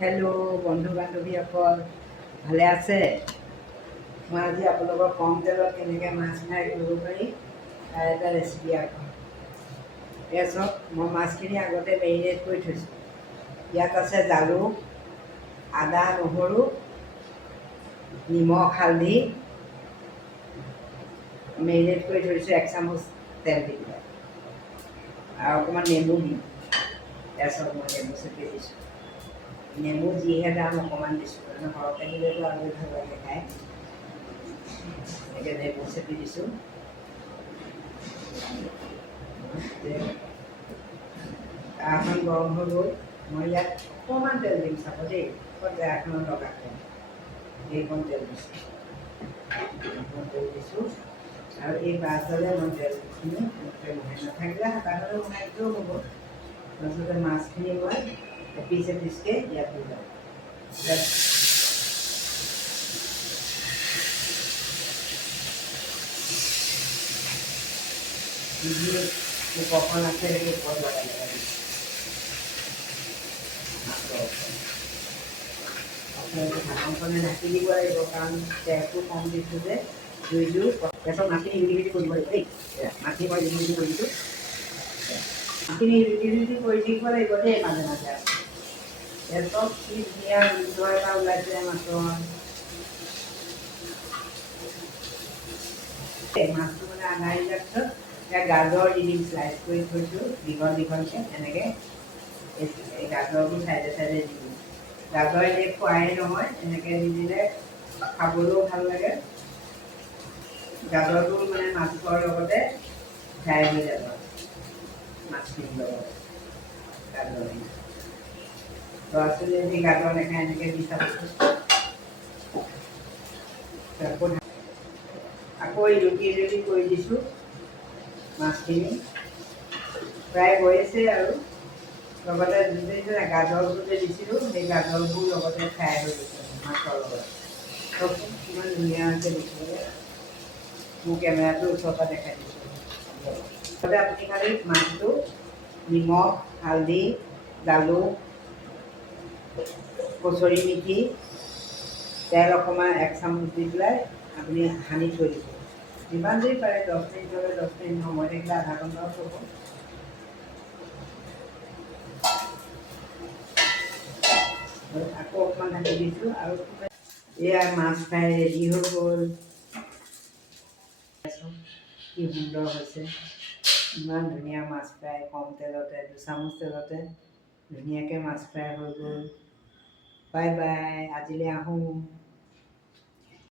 Hello' বন্ধু বান্ধৱীসকল, ভালে আছে? মই আজি আপোনালোকক কম তেলত কেনেকৈ মাছ ফ্ৰাই কৰিব পাৰি তাৰ এটা ৰেচিপি আগবঢ়াম। এয়া চাওক, মই মাছখিনি আগতে মেৰিনেট কৰি থৈছোঁ। ইয়াত আছে জালুক, আদা, নহৰু, নিমখ, হালধি মেৰিনেট কৰি থৈছোঁ 1 চামুচ তেল দি পেলাই, আৰু অকণমান নেমু দিম। এয়া চাওক, মই নেমু চেপি দিছোঁ। নেমু যিহে দাম অকণমান দিছোঁ, মানে সৰহকৈ দিলেতো আৰু ভাল লাগে খাই। এনেকৈ নেমু চেপি দিছোঁ। তাৱাখন গৰম হৈ গ'ল। মই ইয়াত অকণমান তেল দিম, চাব দেই। তাৱাখনত লগাকৈ এইকণ তেল দিছোঁ, আৰু এই বাছলে মই তেলখিনি এনেকৈ মোহাৰি, নাথাকিলে হাতাখনে মোহাৰি দিলেও হ'ব। তাৰপিছতে মাছখিনি মই এপিচ এপিচকৈ ইয়াত দি যাম। যি ওপৰখন আছে সেইটো ওপৰত লগাই লগাই দিম। আপোনালোকে ঢাকনখনে ঢাকি দিব লাগিব, কাৰণ তেলটো কম দিছোঁ যে জুইটো। তাৰপিছত মাছখিনি ৰুটি ৰুটি কৰিব লাগিব দেই। মাছখিনি মই ৰুটি ৰুটি কৰি দিছোঁ। মাছখিনি ৰুটি ৰুটি কৰি দিব লাগিব দেই মাজে মাজে। তাৰপিছত কি ধুনীয়া গোন্ধ এটা ওলাইছে মাছৰ। মাছটো মানে আধা সিজাৰ পিছত এতিয়া গাজৰ দি দিম, শ্লাইচ কৰি থৈছোঁ দীঘল দীঘলকৈ। এনেকৈ এই গাজৰবোৰ চাইডে চাইডে দি দিম। গাজৰ এনেই খোৱাই নহয়, এনেকৈ দি দিলে খাবলৈও ভাল লাগে। গাজৰটো মানে মাছৰ লগতে ফ্ৰাই হৈ যাব, মাছখিনিৰ লগত গাজৰ দি। ল'ৰা ছোৱালীয়ে যদি গাজৰ নাখায়, এনেকৈ দি চাবচোন। আকৌ ৰুটি ৰুটি কৰি দিছোঁ। মাছখিনি প্ৰায় গৈছে, আৰু লগতে গাজৰবোৰ যে দিছিলোঁ, সেই গাজৰবোৰ লগতে ফ্ৰাই হৈ গৈছে মাছৰ লগত। চাওকচোন কিমান ধুনীয়া হৈছে দেখিবলৈ। মোৰ কেমেৰাটো ওচৰৰ পৰা দেখাই দিছোঁ। তাতে আপুনি খালি মাছটো নিমখ, হালধি, জালুক, কচুৰি মেথি, তেল অকণমান 1 চামুচ দি পেলাই আপুনি সানি থৈ দিব। যিমান দেৰি পাৰে, 10 মিনিট হ'লে 10 মিনিট, সময় থাকিলে আধা ঘণ্টাও থ'ব। আকৌ অকণমান ঢাকি দিছোঁ, আৰু এয়া মাছ ফ্ৰাই ৰেডি হৈ গ'ল। কি সুন্দৰ হৈছে, ইমান ধুনীয়া মাছ ফ্ৰাই। কম তেলতে, 2 চামুচ তেলতে ধুনীয়াকৈ মাছ ফ্ৰাই হৈ গ'ল। বাই বাই, আজিলৈ আহোঁ।